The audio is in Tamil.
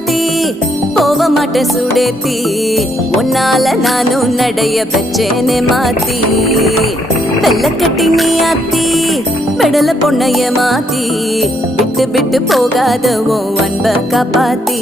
மாத்தி போக மாட்டேன் சுடேத்தி உன்னால நானும் நடைய பெச்சேனே மாத்தி வெள்ள கட்டி நீ ஆத்தி பெடல பொண்ணைய மாத்தி விட்டு விட்டு போகாத உன் அன்ப காப்பாத்தி